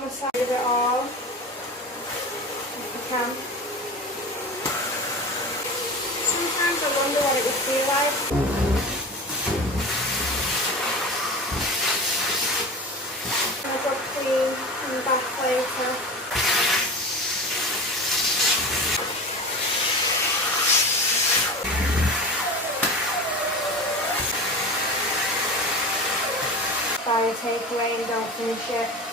want to side of it all, if you can. Sometimes I wonder what it would feel like. I'm going to go clean and bath later. Buy a takeaway and don't finish it.